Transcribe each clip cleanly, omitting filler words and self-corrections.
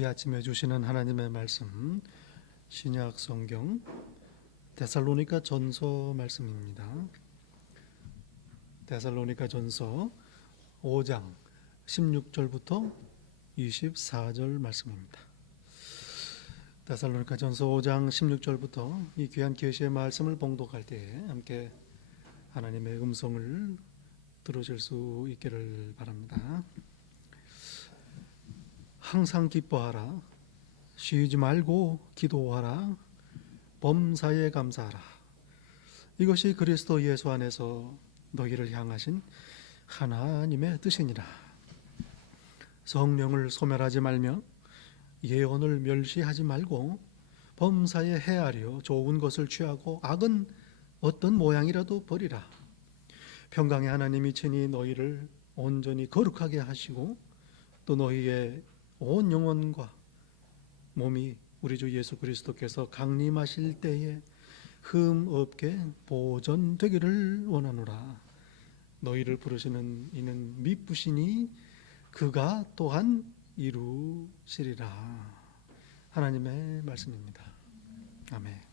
이 아침에 주시는 하나님의 말씀, 신약 성경 데살로니가 전서 말씀입니다. 데살로니가 전서 5장 16절부터 24절 말씀입니다. 데살로니가 전서 5장 16절부터 이 귀한 계시의 말씀을 봉독할 때에 함께 하나님의 음성을 들으실 수 있기를 바랍니다. 항상 기뻐하라. 쉬지 말고 기도하라. 범사에 감사하라. 이것이 그리스도 예수 안에서 너희를 향하신 하나님의 뜻이니라. 성령을 소멸하지 말며 예언을 멸시하지 말고 범사에 헤아려 좋은 것을 취하고 악은 어떤 모양이라도 버리라. 평강의 하나님이 친히 너희를 온전히 거룩하게 하시고 또 너희의 온 영혼과 몸이 우리 주 예수 그리스도께서 강림하실 때에 흠 없게 보존되기를 원하노라. 너희를 부르시는 이는 미쁘시니 그가 또한 이루시리라. 하나님의 말씀입니다. 아멘.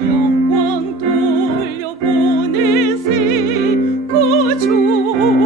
영광 돌려보내세 구주를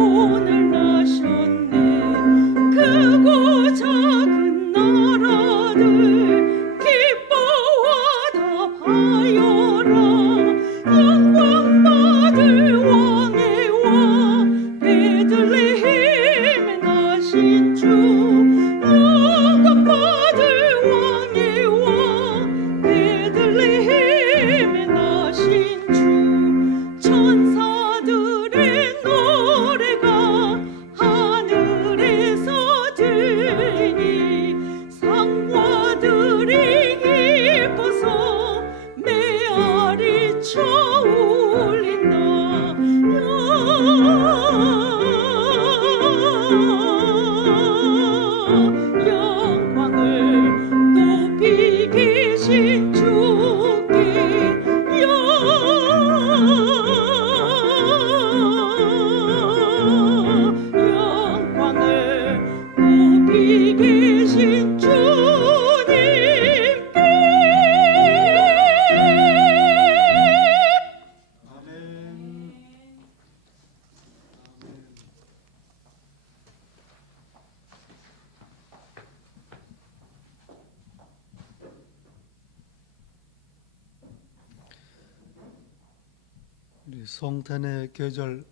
성탄의 계절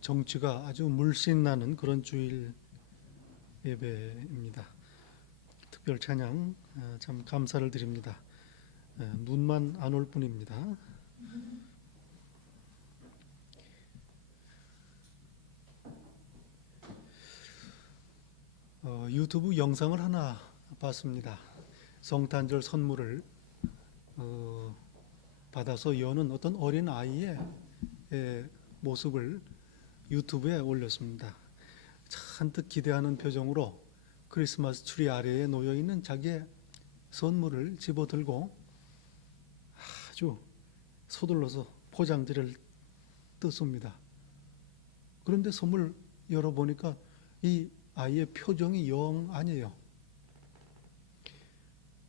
정취가 아주 물씬 나는 그런 주일 예배입니다. 특별 찬양 참 감사를 드립니다. 눈만 안 올 뿐입니다. 유튜브 영상을 하나 봤습니다. 성탄절 선물을 받아서 여는 어떤 어린 아이의 모습을 유튜브에 올렸습니다. 잔뜩 기대하는 표정으로 크리스마스 트리 아래에 놓여 있는 자기의 선물을 집어들고 아주 서둘러서 포장지를 뜯습니다. 그런데 선물 열어보니까 이 아이의 표정이 영 아니에요.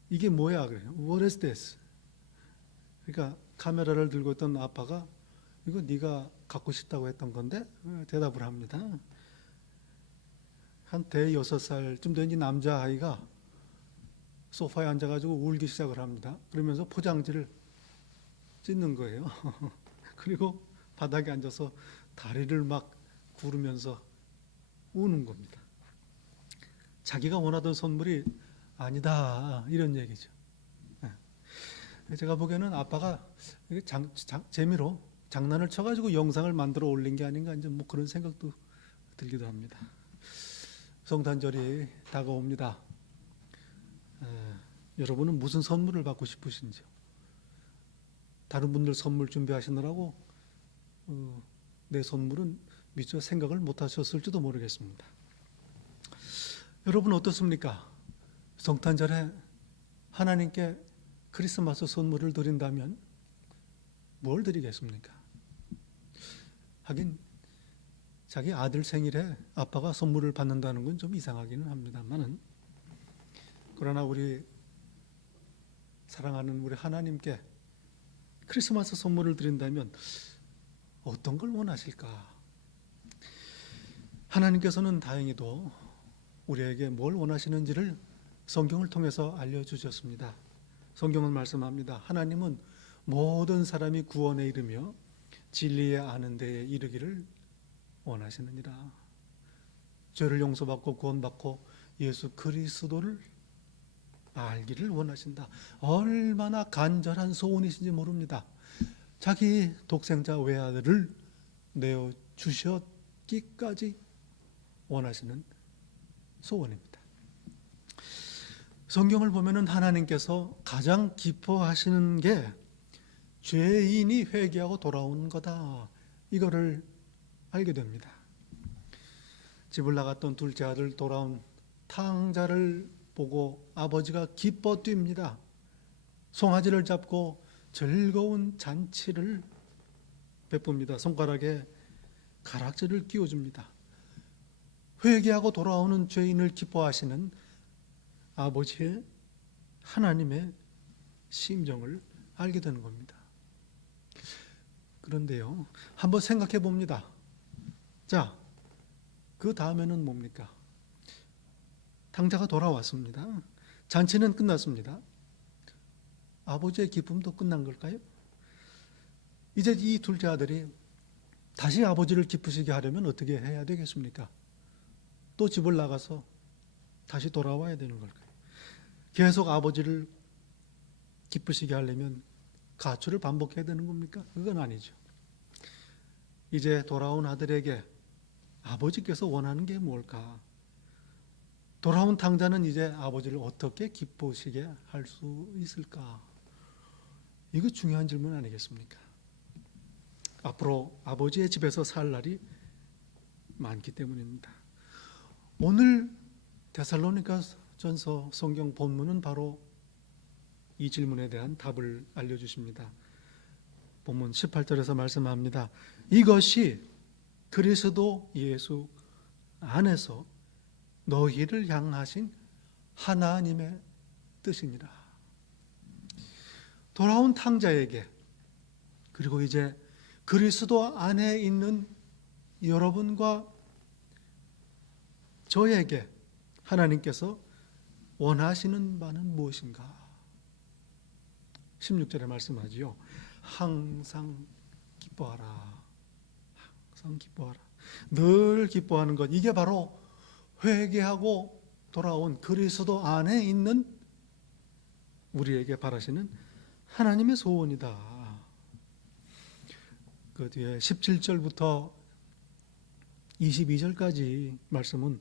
이게 뭐야? 그래요. What is this? 그러니까 카메라를 들고 있던 아빠가 이거 네가 갖고 싶다고 했던 건데 대답을 합니다. 한 대여섯 살쯤 된 이 남자아이가 소파에 앉아가지고 울기 시작을 합니다. 그러면서 포장지를 찢는 거예요. 그리고 바닥에 앉아서 다리를 막 구르면서 우는 겁니다. 자기가 원하던 선물이 아니다 이런 얘기죠. 제가 보기에는 아빠가 재미로 장난을 쳐가지고 영상을 만들어 올린 게 아닌가 이제 뭐 그런 생각도 들기도 합니다. 성탄절이 다가옵니다. 여러분은 무슨 선물을 받고 싶으신지요? 다른 분들 선물 준비하시느라고 내 선물은 미처 생각을 못 하셨을지도 모르겠습니다. 여러분 어떻습니까? 성탄절에 하나님께 크리스마스 선물을 드린다면 뭘 드리겠습니까? 하긴 자기 아들 생일에 아빠가 선물을 받는다는 건 좀 이상하기는 합니다만은, 그러나 우리 사랑하는 우리 하나님께 크리스마스 선물을 드린다면 어떤 걸 원하실까? 하나님께서는 다행히도 우리에게 뭘 원하시는지를 성경을 통해서 알려주셨습니다. 성경은 말씀합니다. 하나님은 모든 사람이 구원에 이르며 진리에 아는 데에 이르기를 원하시느니라. 죄를 용서받고 구원받고 예수 그리스도를 알기를 원하신다. 얼마나 간절한 소원이신지 모릅니다. 자기 독생자 외아들을 내어 주셨기까지 원하시는 소원입니다. 성경을 보면은 하나님께서 가장 기뻐하시는 게 죄인이 회개하고 돌아오는 거다. 이거를 알게 됩니다. 집을 나갔던 둘째 아들 돌아온 탕자를 보고 아버지가 기뻐 뜁니다. 송아지를 잡고 즐거운 잔치를 베풉니다. 손가락에 가락지를 끼워줍니다. 회개하고 돌아오는 죄인을 기뻐하시는 아버지의 하나님의 심정을 알게 되는 겁니다. 그런데요, 한번 생각해 봅니다. 자, 그 다음에는 뭡니까? 탕자가 돌아왔습니다. 잔치는 끝났습니다. 아버지의 기쁨도 끝난 걸까요? 이제 이 둘째 아들이 다시 아버지를 기쁘시게 하려면 어떻게 해야 되겠습니까? 또 집을 나가서 다시 돌아와야 되는 걸까요? 계속 아버지를 기쁘시게 하려면 가출을 반복해야 되는 겁니까? 그건 아니죠. 이제 돌아온 아들에게 아버지께서 원하는 게 뭘까? 돌아온 탕자는 이제 아버지를 어떻게 기쁘시게 할 수 있을까? 이거 중요한 질문 아니겠습니까? 앞으로 아버지의 집에서 살 날이 많기 때문입니다. 오늘 데살로니가전서 성경 본문은 바로 이 질문에 대한 답을 알려주십니다. 본문 18절에서 말씀합니다. 이것이 그리스도 예수 안에서 너희를 향하신 하나님의 뜻이니라. 돌아온 탕자에게, 그리고 이제 그리스도 안에 있는 여러분과 저에게 하나님께서 원하시는 바는 무엇인가? 16절에 말씀하지요. 항상 기뻐하라. 항상 기뻐하라. 늘 기뻐하는 것, 이게 바로 회개하고 돌아온 그리스도 안에 있는 우리에게 바라시는 하나님의 소원이다. 그 뒤에 17절부터 22절까지 말씀은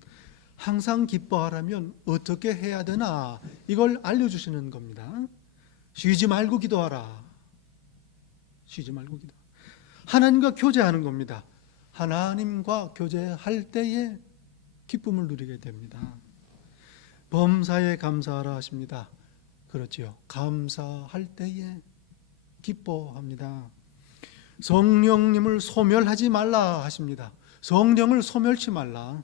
항상 기뻐하라면 어떻게 해야 되나, 이걸 알려주시는 겁니다. 쉬지 말고 기도하라. 쉬지 말고 기도. 하나님과 교제하는 겁니다. 하나님과 교제할 때에 기쁨을 누리게 됩니다. 범사에 감사하라 하십니다. 그렇지요. 감사할 때에 기뻐합니다. 성령님을 소멸하지 말라 하십니다. 성령을 소멸치 말라.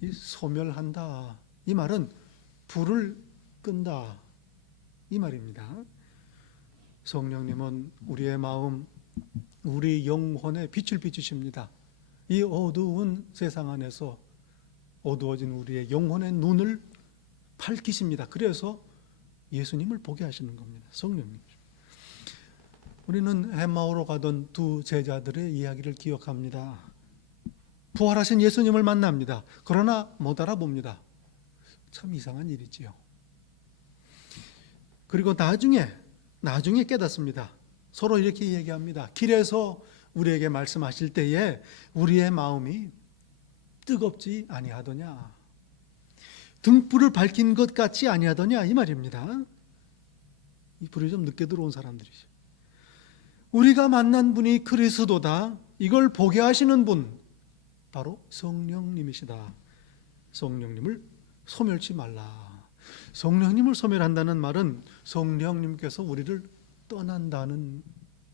이 소멸한다, 이 말은 불을 끈다, 이 말입니다. 성령님은 우리의 마음, 우리 영혼에 빛을 비추십니다. 이 어두운 세상 안에서 어두워진 우리의 영혼의 눈을 밝히십니다. 그래서 예수님을 보게 하시는 겁니다. 성령님. 우리는 엠마오로 가던 두 제자들의 이야기를 기억합니다. 부활하신 예수님을 만납니다. 그러나 못 알아봅니다. 참 이상한 일이지요. 그리고 나중에 깨닫습니다. 서로 이렇게 얘기합니다. 길에서 우리에게 말씀하실 때에 우리의 마음이 뜨겁지 아니하더냐, 등불을 밝힌 것 같지 아니하더냐, 이 말입니다. 이 불이 좀 늦게 들어온 사람들이죠. 우리가 만난 분이 그리스도다, 이걸 보게 하시는 분 바로 성령님이시다. 성령님을 소멸치 말라. 성령님을 소멸한다는 말은 성령님께서 우리를 떠난다는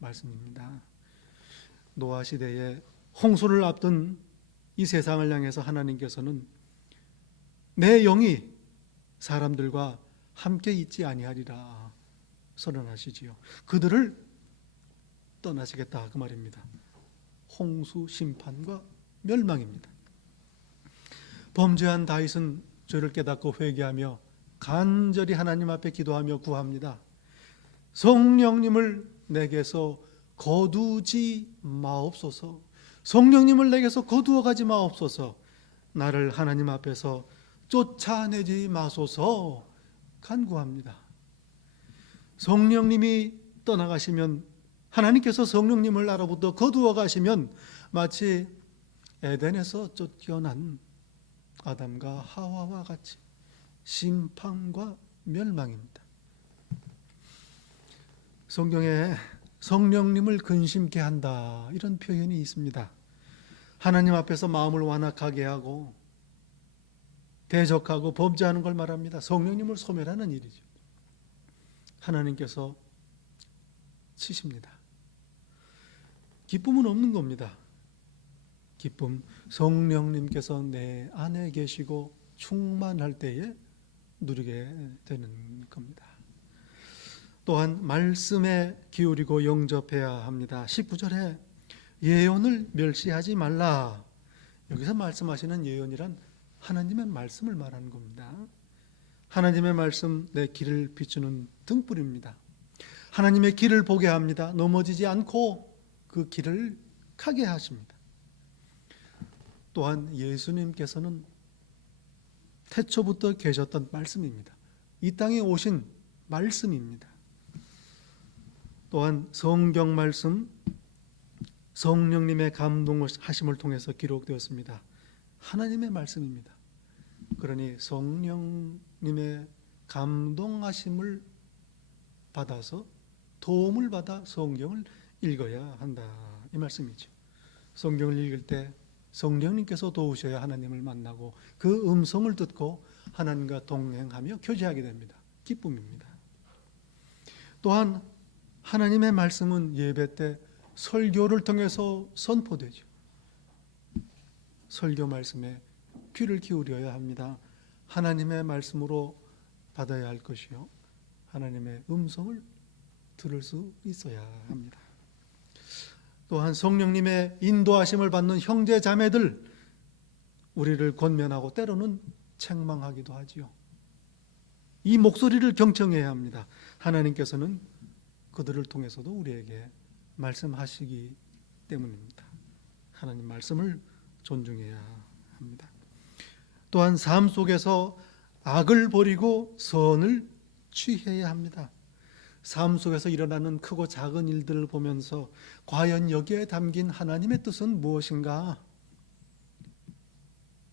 말씀입니다. 노아 시대에 홍수를 앞둔 이 세상을 향해서 하나님께서는 내 영이 사람들과 함께 있지 아니하리라 선언하시지요. 그들을 떠나시겠다, 그 말입니다. 홍수 심판과 멸망입니다. 범죄한 다윗은 죄를 깨닫고 회개하며 간절히 하나님 앞에 기도하며 구합니다. 성령님을 내게서 거두지 마옵소서. 성령님을 내게서 거두어 가지 마옵소서. 나를 하나님 앞에서 쫓아내지 마소서 간구합니다. 성령님이 떠나가시면, 하나님께서 성령님을 나로부터 거두어 가시면 마치 에덴에서 쫓겨난 아담과 하와와 같이 심판과 멸망입니다. 성경에 성령님을 근심케 한다, 이런 표현이 있습니다. 하나님 앞에서 마음을 완악하게 하고 대적하고 범죄하는 걸 말합니다. 성령님을 소멸하는 일이죠. 하나님께서 치십니다. 기쁨은 없는 겁니다. 기쁨, 성령님께서 내 안에 계시고 충만할 때에 누리게 되는 겁니다. 또한 말씀에 기울이고 영접해야 합니다. 19절에 예언을 멸시하지 말라. 여기서 말씀하시는 예언이란 하나님의 말씀을 말하는 겁니다. 하나님의 말씀, 내 길을 비추는 등불입니다. 하나님의 길을 보게 합니다. 넘어지지 않고 그 길을 가게 하십니다. 또한 예수님께서는 태초부터 계셨던 말씀입니다. 이 땅에 오신 말씀입니다. 또한 성경 말씀, 성령님의 감동하심을 통해서 기록되었습니다. 하나님의 말씀입니다. 그러니 성령님의 감동하심을 받아서 도움을 받아 성경을 읽어야 한다, 이 말씀이죠. 성경을 읽을 때 성령님께서 도우셔야 하나님을 만나고 그 음성을 듣고 하나님과 동행하며 교제하게 됩니다. 기쁨입니다. 또한 하나님의 말씀은 예배 때 설교를 통해서 선포되죠. 설교 말씀에 귀를 기울여야 합니다. 하나님의 말씀으로 받아야 할 것이요, 하나님의 음성을 들을 수 있어야 합니다. 또한 성령님의 인도하심을 받는 형제 자매들, 우리를 권면하고 때로는 책망하기도 하지요. 이 목소리를 경청해야 합니다. 하나님께서는 그들을 통해서도 우리에게 말씀하시기 때문입니다. 하나님 말씀을 존중해야 합니다. 또한 삶 속에서 악을 버리고 선을 취해야 합니다. 삶 속에서 일어나는 크고 작은 일들을 보면서 과연 여기에 담긴 하나님의 뜻은 무엇인가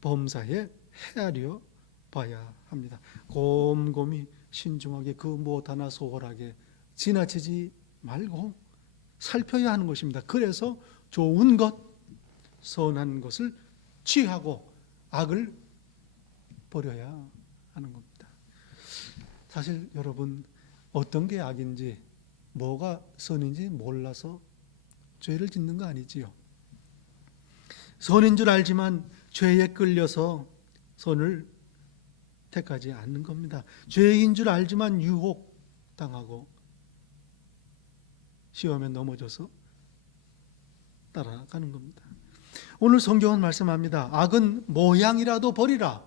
범사에 헤아려 봐야 합니다. 곰곰이 신중하게 그 무엇 하나 소홀하게 지나치지 말고 살펴야 하는 것입니다. 그래서 좋은 것, 선한 것을 취하고 악을 버려야 하는 겁니다. 사실 여러분, 어떤 게 악인지 뭐가 선인지 몰라서 죄를 짓는 거 아니지요. 선인 줄 알지만 죄에 끌려서 선을 택하지 않는 겁니다. 죄인 줄 알지만 유혹당하고 시험에 넘어져서 따라가는 겁니다. 오늘 성경은 말씀합니다. 악은 모양이라도 버리라.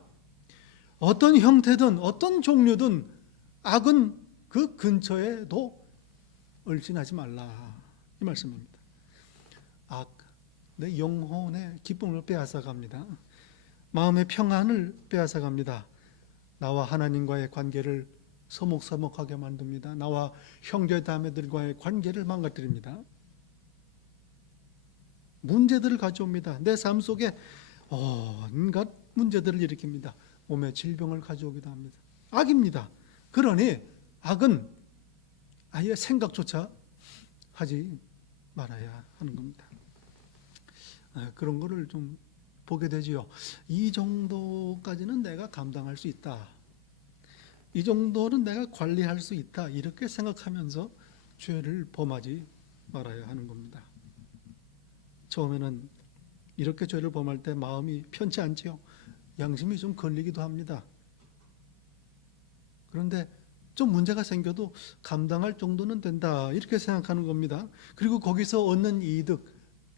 어떤 형태든 어떤 종류든 악은 그 근처에도 얼씬하지 말라, 이 말씀입니다. 악, 내 영혼의 기쁨을 빼앗아갑니다. 마음의 평안을 빼앗아갑니다. 나와 하나님과의 관계를 서먹서먹하게 만듭니다. 나와 형제자매들과의 관계를 망가뜨립니다. 문제들을 가져옵니다. 내 삶 속에 온갖 문제들을 일으킵니다. 몸에 질병을 가져오기도 합니다. 악입니다. 그러니 악은 아예 생각조차 하지 말아야 하는 겁니다. 그런 거를 좀 보게 되지요. 이 정도까지는 내가 감당할 수 있다. 이 정도는 내가 관리할 수 있다. 이렇게 생각하면서 죄를 범하지 말아야 하는 겁니다. 처음에는 이렇게 죄를 범할 때 마음이 편치 않지요. 양심이 좀 걸리기도 합니다. 그런데 좀 문제가 생겨도 감당할 정도는 된다, 이렇게 생각하는 겁니다. 그리고 거기서 얻는 이득,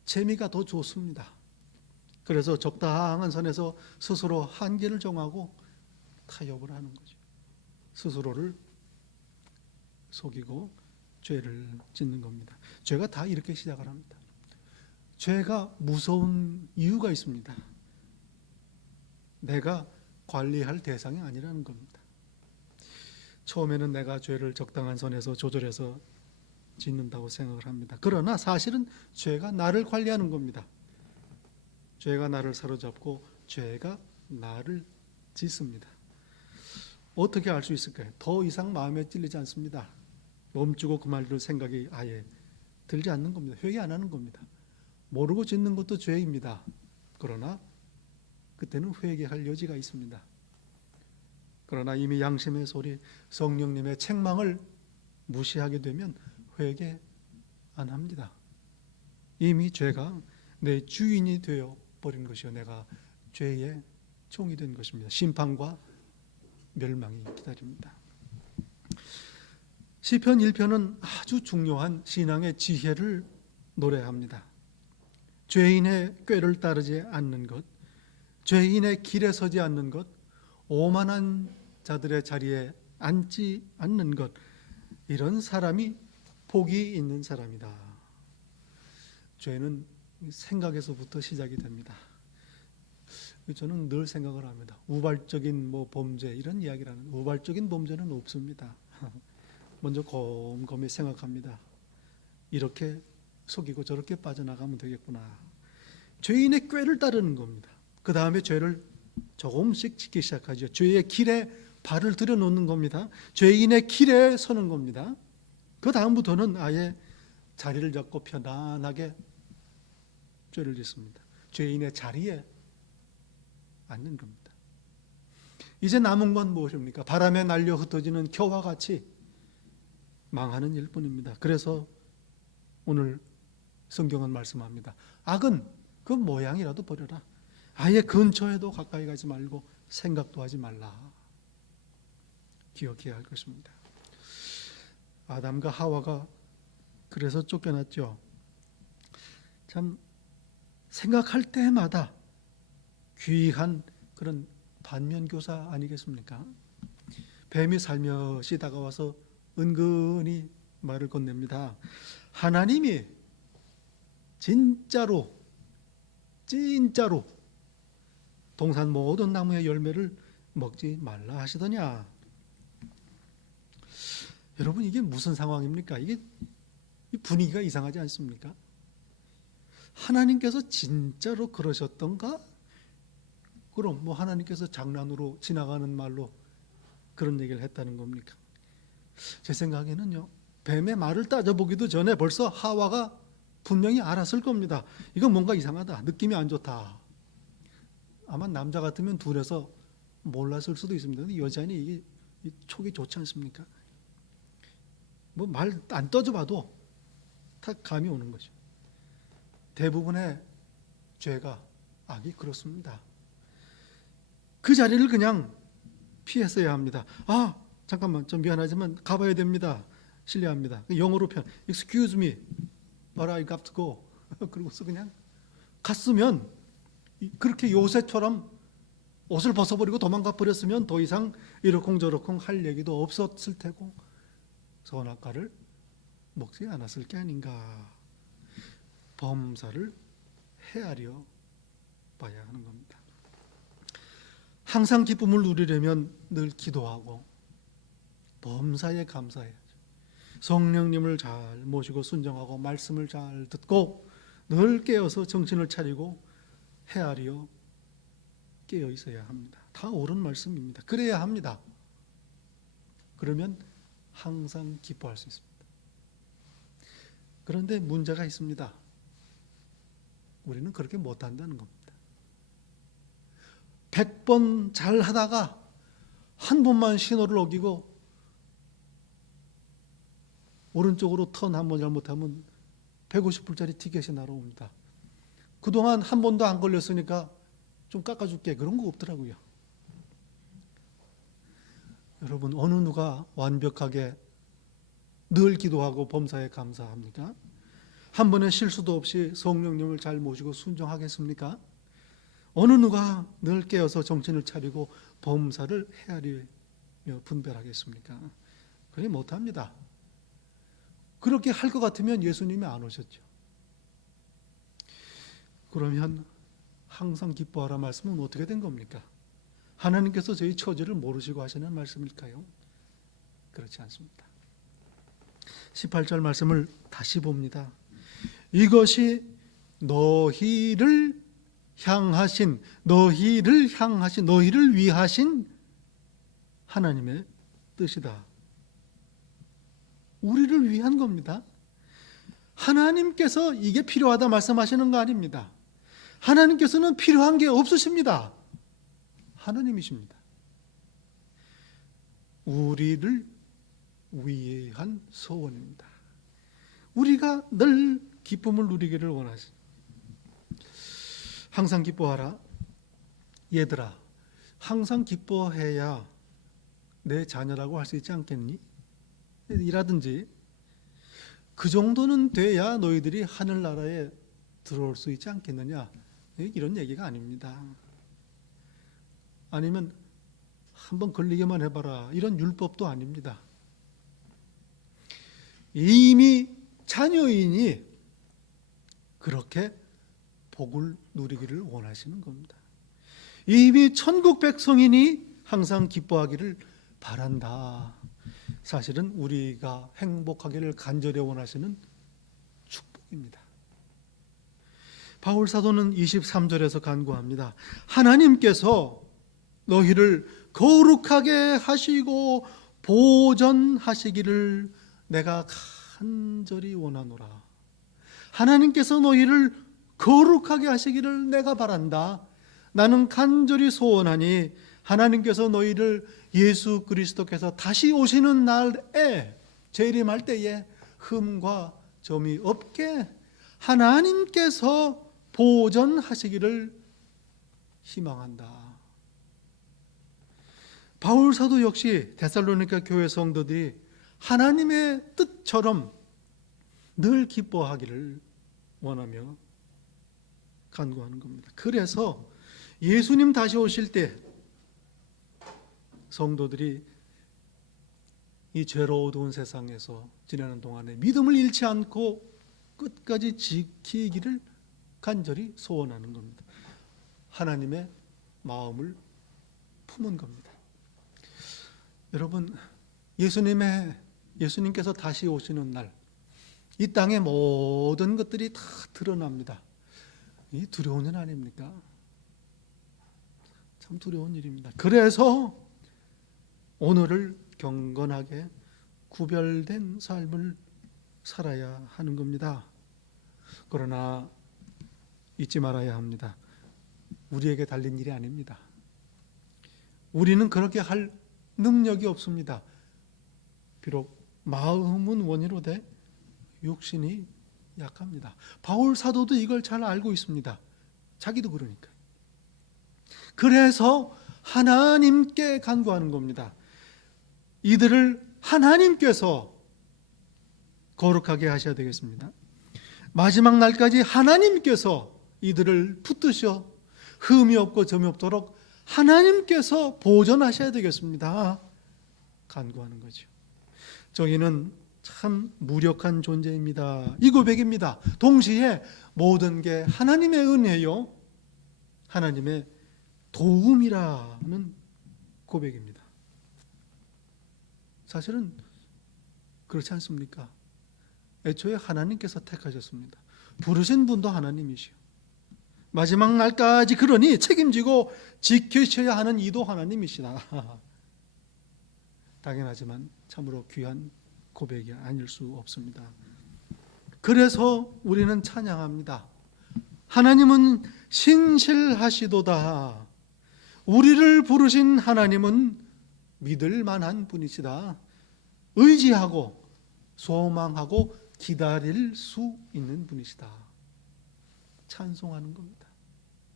재미가 더 좋습니다. 그래서 적당한 선에서 스스로 한계를 정하고 타협을 하는 거죠. 스스로를 속이고 죄를 짓는 겁니다. 죄가 다 이렇게 시작을 합니다. 죄가 무서운 이유가 있습니다. 내가 관리할 대상이 아니라는 겁니다. 처음에는 내가 죄를 적당한 선에서 조절해서 짓는다고 생각을 합니다. 그러나 사실은 죄가 나를 관리하는 겁니다. 죄가 나를 사로잡고 죄가 나를 짓습니다. 어떻게 알 수 있을까요? 더 이상 마음에 찔리지 않습니다. 멈추고 그 말을 생각이 아예 들지 않는 겁니다. 회개 안 하는 겁니다. 모르고 짓는 것도 죄입니다. 그러나 그때는 회개할 여지가 있습니다. 그러나 이미 양심의 소리, 성령님의 책망을 무시하게 되면 회개 안 합니다. 이미 죄가 내 주인이 되어 버린 것이요, 내가 죄의 종이 된 것입니다. 심판과 멸망이 기다립니다. 시편 1편은 아주 중요한 신앙의 지혜를 노래합니다. 죄인의 꾀를 따르지 않는 것, 죄인의 길에 서지 않는 것, 오만한 자들의 자리에 앉지 않는 것, 이런 사람이 복이 있는 사람이다. 죄는 생각에서부터 시작이 됩니다. 저는 늘 생각을 합니다. 우발적인 범죄, 이런 이야기를 하는데 우발적인 범죄는 없습니다. 먼저 곰곰이 생각합니다. 이렇게 속이고 저렇게 빠져나가면 되겠구나. 죄인의 꾀를 따르는 겁니다. 그 다음에 죄를 조금씩 짓기 시작하죠. 죄의 길에 발을 들여놓는 겁니다. 죄인의 길에 서는 겁니다. 그 다음부터는 아예 자리를 잡고 편안하게 죄를 짓습니다. 죄인의 자리에 앉는 겁니다. 이제 남은 건 무엇입니까? 바람에 날려 흩어지는 겨와 같이 망하는 일뿐입니다. 그래서 오늘 성경은 말씀합니다. 악은 그 모양이라도 버려라. 아예 근처에도 가까이 가지 말고 생각도 하지 말라. 기억해야 할 것입니다. 아담과 하와가 그래서 쫓겨났죠. 참 생각할 때마다 귀한 그런 반면교사 아니겠습니까? 뱀이 살며시 다가와서 은근히 말을 건넵니다. 하나님이 진짜로 동산 모든 나무의 열매를 먹지 말라 하시더냐. 여러분, 이게 무슨 상황입니까? 이게 분위기가 이상하지 않습니까? 하나님께서 진짜로 그러셨던가? 그럼 뭐 하나님께서 장난으로 지나가는 말로 그런 얘기를 했다는 겁니까? 제 생각에는요, 뱀의 말을 따져보기도 전에 벌써 하와가 분명히 알았을 겁니다. 이건 뭔가 이상하다, 느낌이 안 좋다. 아마 남자 같으면 둘에서 몰랐을 수도 있습니다. 근데 여자니 이게 촉이 좋지 않습니까? 뭐 말 안 떠져봐도 다 감이 오는 거죠. 대부분의 죄가, 악이 그렇습니다. 그 자리를 그냥 피했어야 합니다. 아, 잠깐만, 좀 미안하지만 가봐야 됩니다. 실례합니다. 영어로 표현, excuse me, but I got to go. 그러고서 그냥 갔으면, 그렇게 요새처럼 옷을 벗어버리고 도망가 버렸으면 더 이상 이러쿵저러쿵 할 얘기도 없었을 테고 선악과를 먹지 않았을 게 아닌가. 범사를 헤아려 봐야 하는 겁니다. 항상 기쁨을 누리려면 늘 기도하고 범사에 감사해야죠. 성령님을 잘 모시고 순종하고 말씀을 잘 듣고 늘 깨어서 정신을 차리고 헤아려 깨어 있어야 합니다. 다 옳은 말씀입니다. 그래야 합니다. 그러면 항상 기뻐할 수 있습니다. 그런데 문제가 있습니다. 우리는 그렇게 못한다는 겁니다. 100번 잘 하다가 한 번만 신호를 어기고 오른쪽으로 턴 한 번 잘못하면 150불짜리 티켓이 날아옵니다. 그동안 한 번도 안 걸렸으니까 좀 깎아줄게, 그런 거 없더라고요. 여러분, 어느 누가 완벽하게 늘 기도하고 범사에 감사합니까? 한 번의 실수도 없이 성령님을 잘 모시고 순종하겠습니까? 어느 누가 늘 깨어서 정신을 차리고 범사를 헤아리며 분별하겠습니까? 그래 못합니다. 그렇게 할 것 같으면 예수님이 안 오셨죠. 그러면 항상 기뻐하라 말씀은 어떻게 된 겁니까? 하나님께서 저희 처지를 모르시고 하시는 말씀일까요? 그렇지 않습니다. 18절 말씀을 다시 봅니다. 이것이 너희를 위하신 하나님의 뜻이다. 우리를 위한 겁니다. 하나님께서 이게 필요하다 말씀하시는 거 아닙니다. 하나님께서는 필요한 게 없으십니다. 하나님이십니다. 우리를 위한 소원입니다. 우리가 늘 기쁨을 누리기를 원하십니다. 항상 기뻐하라. 얘들아, 항상 기뻐해야 내 자녀라고 할 수 있지 않겠니? 이라든지 그 정도는 돼야 너희들이 하늘나라에 들어올 수 있지 않겠느냐, 이런 얘기가 아닙니다. 아니면 한번 걸리게만 해봐라, 이런 율법도 아닙니다. 이미 자녀이니 그렇게 복을 누리기를 원하시는 겁니다. 이미 천국 백성이니 항상 기뻐하기를 바란다. 사실은 우리가 행복하기를 간절히 원하시는 축복입니다. 바울 사도는 23절에서 간구합니다. 하나님께서 너희를 거룩하게 하시고 보전하시기를 내가 간절히 원하노라. 하나님께서 너희를 거룩하게 하시기를 내가 바란다. 나는 간절히 소원하니 하나님께서 너희를 예수 그리스도께서 다시 오시는 날에 재림할 때에 흠과 점이 없게 하나님께서 보전하시기를 희망한다. 바울 사도 역시 데살로니가 교회 성도들이 하나님의 뜻처럼 늘 기뻐하기를 원하며 간구하는 겁니다. 그래서 예수님 다시 오실 때 성도들이 이 죄로 어두운 세상에서 지내는 동안에 믿음을 잃지 않고 끝까지 지키기를 간절히 소원하는 겁니다. 하나님의 마음을 품은 겁니다. 여러분, 예수님께서 다시 오시는 날, 이 땅의 모든 것들이 다 드러납니다. 이 두려운 일 아닙니까? 참 두려운 일입니다. 그래서 오늘을 경건하게 구별된 삶을 살아야 하는 겁니다. 그러나 잊지 말아야 합니다. 우리에게 달린 일이 아닙니다. 우리는 그렇게 할 능력이 없습니다. 비록 마음은 원이로되 육신이 약합니다. 바울 사도도 이걸 잘 알고 있습니다. 자기도 그러니까. 그래서 하나님께 간구하는 겁니다. 이들을 하나님께서 거룩하게 하셔야 되겠습니다. 마지막 날까지 하나님께서 이들을 붙드셔 흠이 없고 점이 없도록 하나님께서 보존하셔야 되겠습니다. 간구하는 거죠. 저희는 참 무력한 존재입니다. 이 고백입니다. 동시에 모든 게 하나님의 은혜요, 하나님의 도움이라는 고백입니다. 사실은 그렇지 않습니까? 애초에 하나님께서 택하셨습니다. 부르신 분도 하나님이시오. 마지막 날까지 그러니 책임지고 지키셔야 하는 이도 하나님이시다. 당연하지만 참으로 귀한 고백이 아닐 수 없습니다. 그래서 우리는 찬양합니다. 하나님은 신실하시도다. 우리를 부르신 하나님은 믿을 만한 분이시다. 의지하고 소망하고 기다릴 수 있는 분이시다. 찬송하는 겁니다.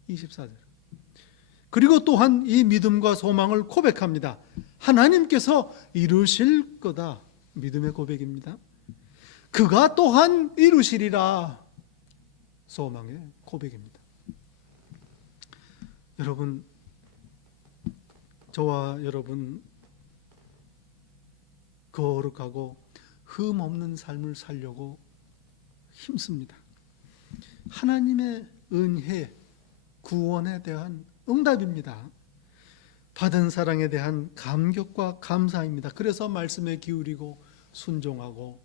24절. 그리고 또한 이 믿음과 소망을 고백합니다. 하나님께서 이루실 거다. 믿음의 고백입니다. 그가 또한 이루시리라. 소망의 고백입니다. 여러분, 저와 여러분 거룩하고 흠 없는 삶을 살려고 힘씁니다. 하나님의 은혜, 구원에 대한 응답입니다. 받은 사랑에 대한 감격과 감사입니다. 그래서 말씀에 기울이고 순종하고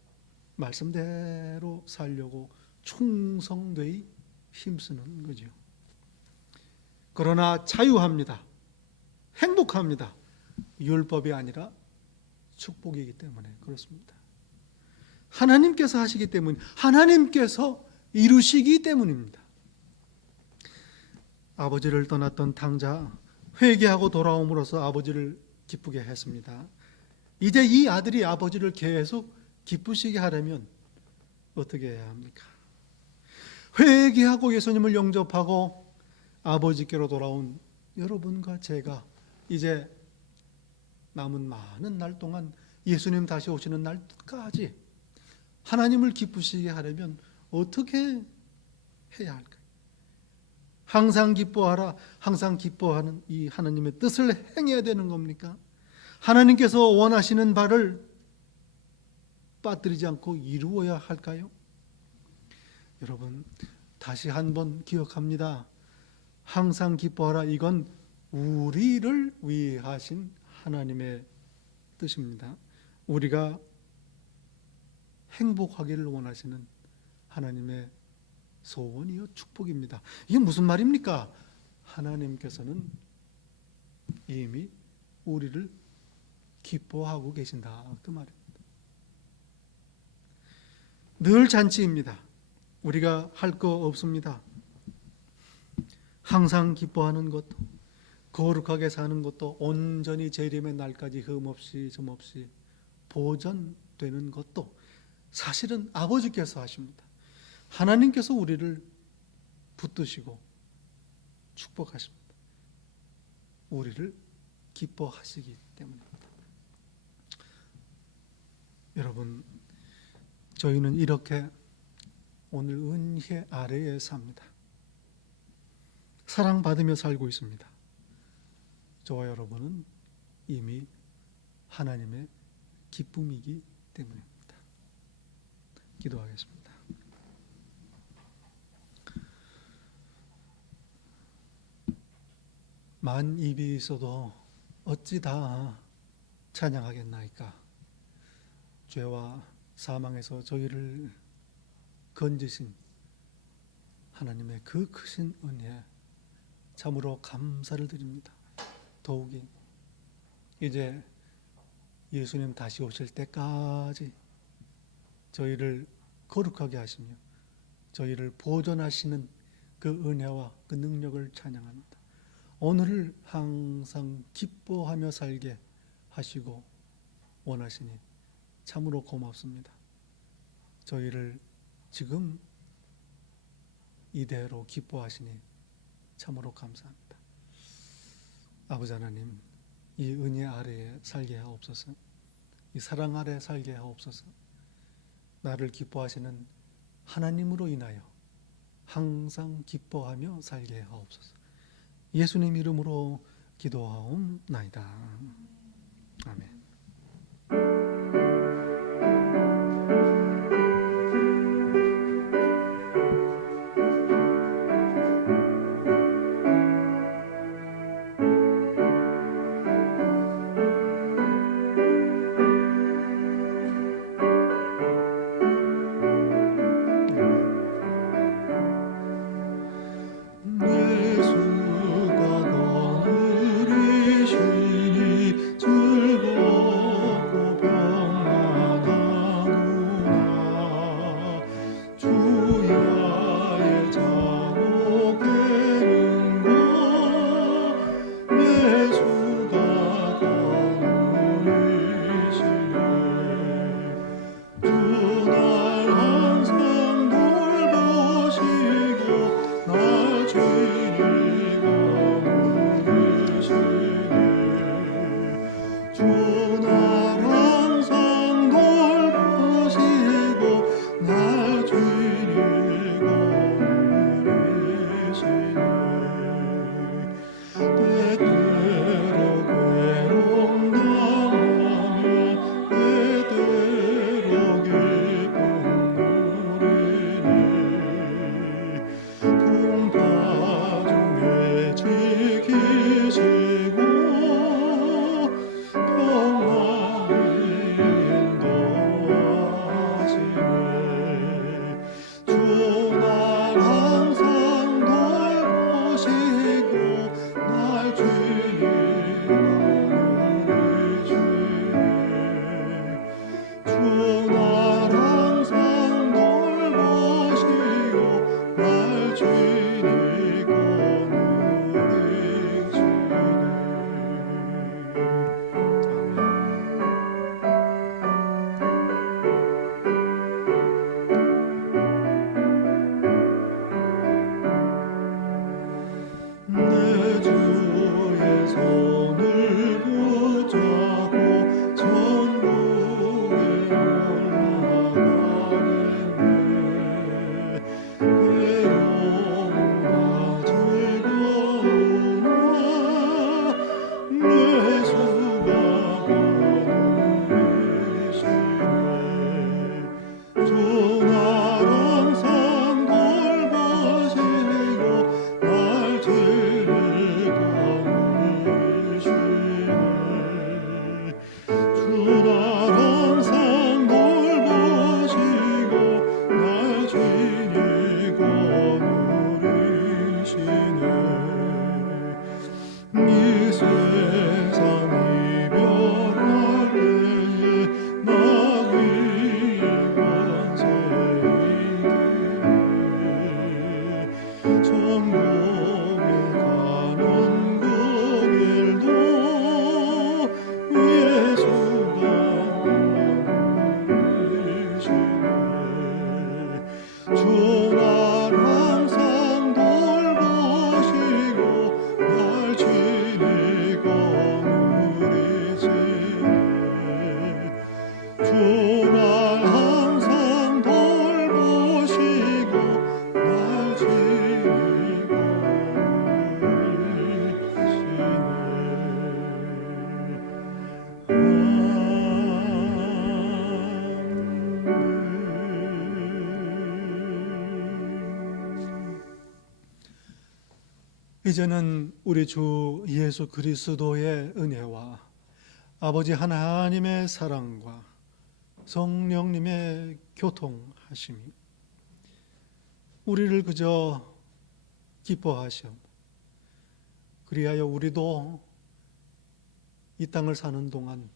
말씀대로 살려고 충성되이 힘쓰는 거죠. 그러나 자유합니다. 행복합니다. 율법이 아니라 축복이기 때문에 그렇습니다. 하나님께서 하시기 때문, 하나님께서 이루시기 때문입니다. 아버지를 떠났던 탕자, 회개하고 돌아옴으로써 아버지를 기쁘게 했습니다. 이제 이 아들이 아버지를 계속 기쁘시게 하려면 어떻게 해야 합니까? 회개하고 예수님을 영접하고 아버지께로 돌아온 여러분과 제가 이제 남은 많은 날 동안 예수님 다시 오시는 날까지 하나님을 기쁘시게 하려면 어떻게 해야 할까요? 항상 기뻐하라. 항상 기뻐하는 이 하나님의 뜻을 행해야 되는 겁니까? 하나님께서 원하시는 바를 빠뜨리지 않고 이루어야 할까요? 여러분, 다시 한번 기억합니다. 항상 기뻐하라. 이건 우리를 위하신 하나님의 뜻입니다. 우리가 행복하기를 원하시는 하나님의 소원이요 축복입니다. 이게 무슨 말입니까? 하나님께서는 이미 우리를 기뻐하고 계신다, 그 말입니다. 늘 잔치입니다. 우리가 할 거 없습니다. 항상 기뻐하는 것도, 거룩하게 사는 것도, 온전히 재림의 날까지 흠없이 점없이 보존되는 것도 사실은 아버지께서 하십니다. 하나님께서 우리를 붙드시고 축복하십니다. 우리를 기뻐하시기 때문입니다. 여러분, 저희는 이렇게 오늘 은혜 아래에 삽니다. 사랑받으며 살고 있습니다. 저와 여러분은 이미 하나님의 기쁨이기 때문입니다. 기도하겠습니다. 만 입이 있어도 어찌 다 찬양하겠나이까. 죄와 사망에서 저희를 건지신 하나님의 그 크신 은혜에 참으로 감사를 드립니다. 더욱이 이제 예수님 다시 오실 때까지 저희를 거룩하게 하시며 저희를 보존하시는 그 은혜와 그 능력을 찬양합니다. 오늘을 항상 기뻐하며 살게 하시고 원하시니 참으로 고맙습니다. 저희를 지금 이대로 기뻐하시니 참으로 감사합니다. 아버지 하나님, 이 은혜 아래에 살게 하옵소서. 이 사랑 아래 살게 하옵소서. 나를 기뻐하시는 하나님으로 인하여 항상 기뻐하며 살게 하옵소서. 예수님 이름으로 기도하옵나이다. 아멘. 예수가 거느리시니 즐거워 이제는 우리 주 예수 그리스도의 은혜와 아버지 하나님의 사랑과 성령님의 교통하심이 우리를 그저 기뻐하시오. 그리하여 우리도 이 땅을 사는 동안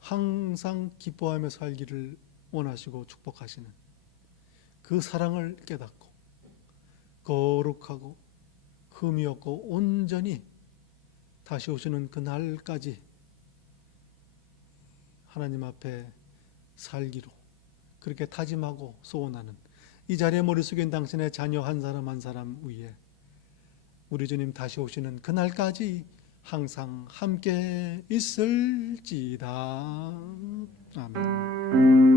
항상 기뻐하며 살기를 원하시고 축복하시는 그 사랑을 깨닫고 거룩하고 흠이 없고 온전히 다시 오시는 그날까지 하나님 앞에 살기로 그렇게 다짐하고 소원하는 이 자리에 머리 숙인 당신의 자녀 한 사람 한 사람 위에 우리 주님 다시 오시는 그날까지 항상 함께 있을지다. 아멘.